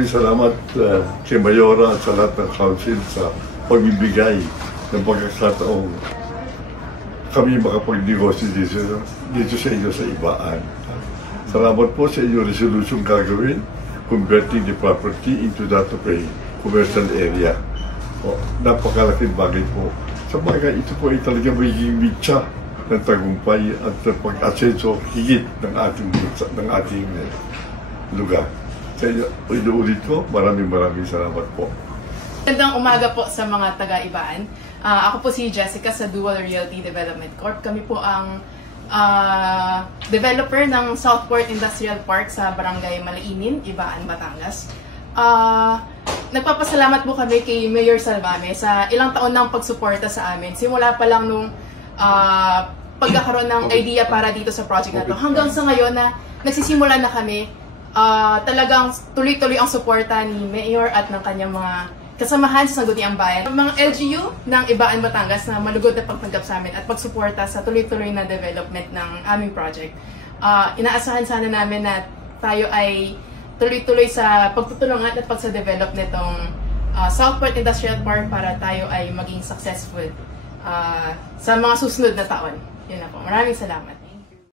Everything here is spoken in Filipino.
maraming salamat kay Mayora at sa lahat ng council sa pagbibigay ng pagkakataong kami makapagnegosyo dito sa inyo sa Ibaan. Salamat po sa inyong resolution gagawin, converting the property into that of a commercial area. Napakalaking bagay po. Sa bagay, ito po ay talagang magiging mitya ng tagumpay at pag-asenso higit ng ating lugar. Sa inyo, inuulit ko, maraming salamat po. Magandang umaga po sa mga taga-Ibaan. Ako po si Jessica sa Dual Realty Development Corp. Kami po ang developer ng Southport Industrial Park sa Barangay Malainin, Ibaan, Batangas. Nagpapasalamat po kami kay Mayor Salvame sa ilang taon ng pagsuporta sa amin. Simula pa lang nung pagkakaroon ng idea para dito sa project na to. Hanggang sa ngayon na nagsisimula na kami, talagang tuloy-tuloy ang suporta ni Mayor at ng kanyang mga kasamahan sa Sangguniang Bayan. Mga LGU ng Ibaan, Batangas na malugod na pagtanggap sa amin at pagsuporta sa tuloy-tuloy na development ng aming project. Inaasahan sana namin na tayo ay tuloy-tuloy sa pagtutulungan at pagsa-develop nitong Southport Industrial Park para tayo ay maging successful sa mga susunod na taon. Yun na po. Maraming salamat.